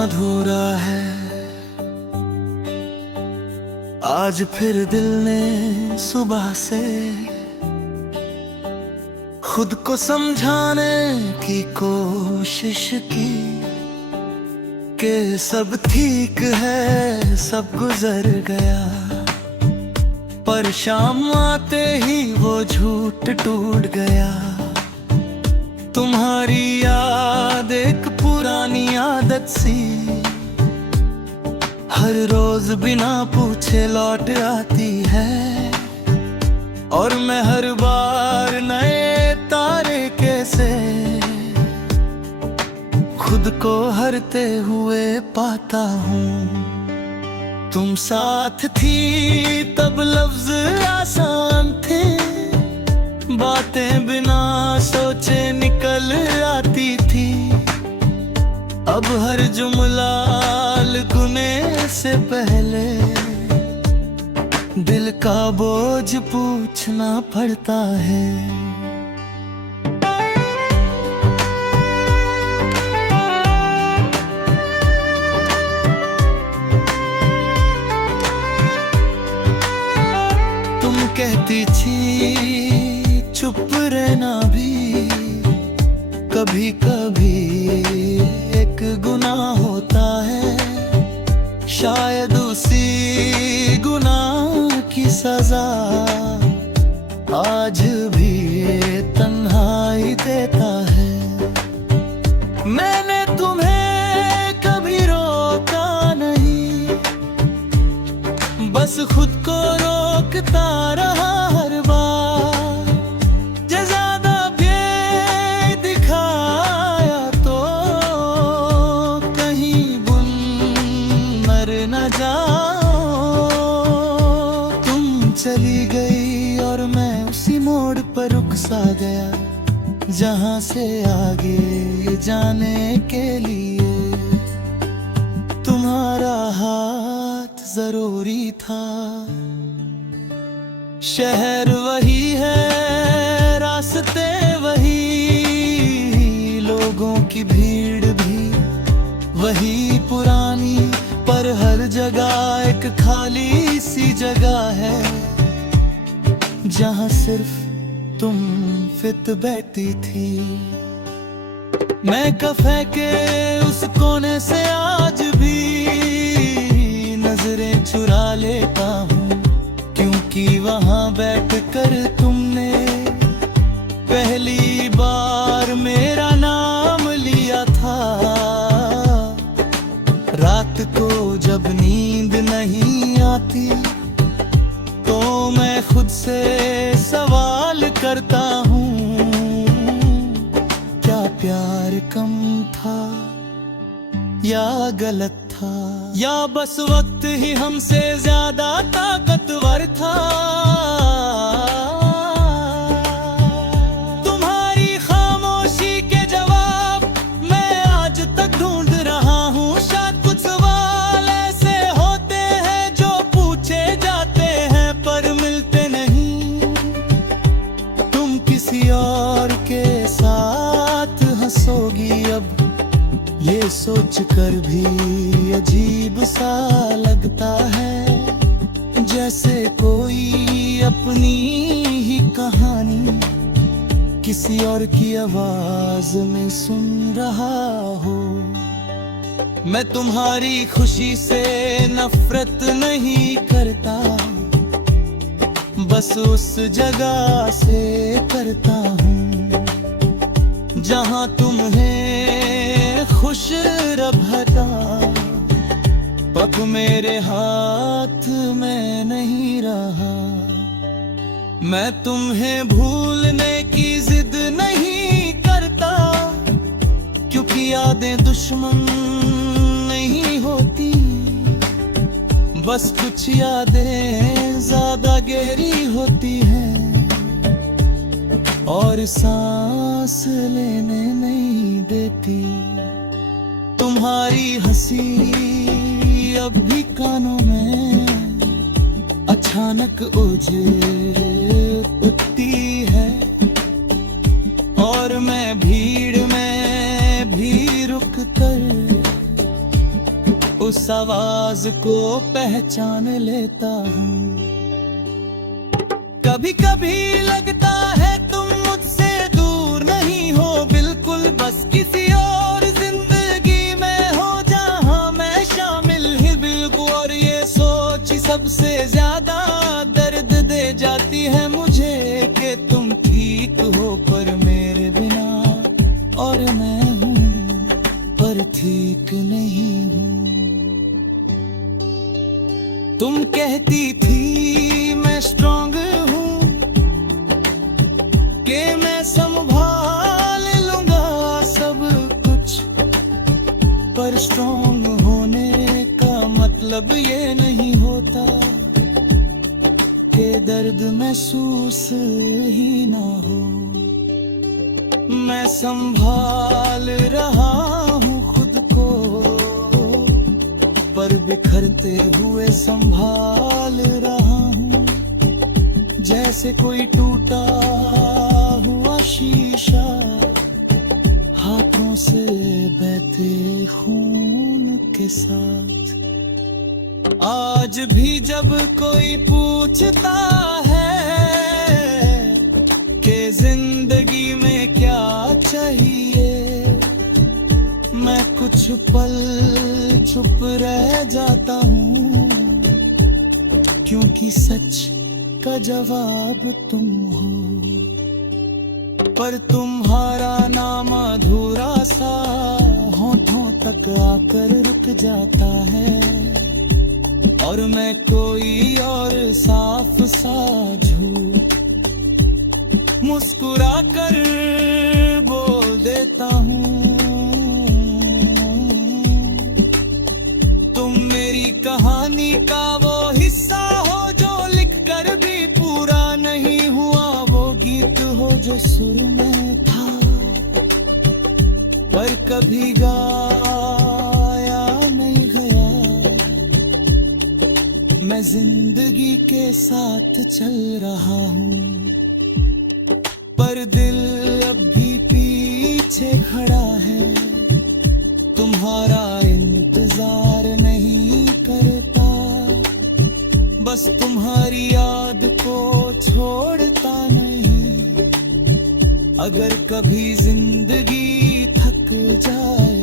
अधूरा है। आज फिर दिल ने सुबह से खुद को समझाने की कोशिश की कि सब ठीक है, सब गुजर गया। पर शाम आते ही वो झूठ टूट गया। तुम्हारी याद एक पुरानी आदत सी हर रोज बिना पूछे लौट आती है। और मैं हर बार नए तारे कैसे खुद को हरते हुए पाता हूँ। तुम साथ थी तब लफ्ज आसान थे, बातें बिना सोचे निकल आती थी। अब हर जुमला लिखने से पहले दिल का बोझ पूछना पड़ता है। तुम कहती थी चुप रहना भी कभी कभी एक गुनाह होता है। शायद उसी गुनाह की सजा आज भी तन्हाई देता है। मैंने तुम्हें कभी रोका नहीं, बस खुद को रोकता रहा हर बार। जो ज्यादा भी दिखाया तो कहीं बुन मर न जाओ। तुम चली गई और मैं उसी मोड़ पर रुक सा गया जहां से आगे जाने के लिए तुम्हारा हाथ जरूरी था। शहर वही है, रास्ते वही, लोगों की भीड़ भी वही पुरानी। पर हर जगह एक खाली सी जगह है जहां सिर्फ तुम फित बैठी थी। मैं कफे के उस कोने से आज भी नजरें चुरा लेता हूँ, क्योंकि वहां बैठकर तुमने पहली बार मेरा नाम लिया था। रात को जब नींद नहीं आती तो मैं खुद से सवाल करता हूँ, क्या प्यार कम था या गलत था, या बस वक्त ही हमसे ज्यादा ताकतवर था। तुम्हारी खामोशी के जवाब मैं आज तक ढूंढ रहा हूँ। शायद कुछ सवाल ऐसे होते हैं जो पूछे जाते हैं पर मिलते नहीं। तुम किसी और के साथ हंसोगी अब, ये सोच कर भी अजीब सा लगता है। जैसे कोई अपनी ही कहानी किसी और की आवाज में सुन रहा हो। मैं तुम्हारी खुशी से नफरत नहीं करता, बस उस जगह से करता हूँ जहां तुम्हें खुश रखता। पग मेरे हाथ में नहीं रहा। मैं तुम्हें भूलने की जिद नहीं करता, क्योंकि यादें दुश्मन नहीं होती। बस कुछ यादें ज्यादा गहरी होती हैं और सांस लेने नहीं देती। तुम्हारी हंसी अब भी कानों में अचानक उठती है, और मैं भीड़ में भी रुक कर उस आवाज को पहचान लेता हूँ। कभी कभी लगता है तुम मुझसे दूर नहीं हो बिल्कुल, बस किसी और जिंदगी में हो जहाँ मैं शामिल ही बिल्कुल। और ये सोच सबसे ज्यादा दर्द दे जाती है मुझे कि तुम ठीक हो पर मेरे बिना, और मैं हूँ पर ठीक नहीं हूँ। तुम कहती थी मैं स्ट्रॉन्ग हूँ कि मैं संभाल लूंगा सब कुछ, पर स्ट्रॉन्ग होने का मतलब ये नहीं होता कि दर्द महसूस ही ना हो। मैं संभाल रहा हूँ खुद को, पर बिखरते हुए संभाल रहा हूँ, जैसे कोई टूटा हुआ शीशा हाथों से बहते खून के साथ। आज भी जब कोई पूछता है कि जिंदगी में क्या चाहिए, मैं कुछ पल चुप रह जाता हूँ, क्योंकि सच का जवाब तुम हो। पर तुम्हारा नाम अधूरा सा होठों तक आकर रुक जाता है, और मैं कोई और साफ सा झूठ मुस्कुरा कर बोल देता हूँ। तुम मेरी कहानी का वो हिस्सा हो जो लिख कर भी पूरा नहीं हुआ, वो गीत हो जो सुर में था पर कभी गाया नहीं गया। मैं जिंदगी के साथ चल रहा हूँ, पर दिल अब भी पीछे खड़ा है, तुम्हारा इंतजार नहीं करता, बस तुम्हारी याद को छोड़ता नहीं। अगर कभी जिंदगी थक जाए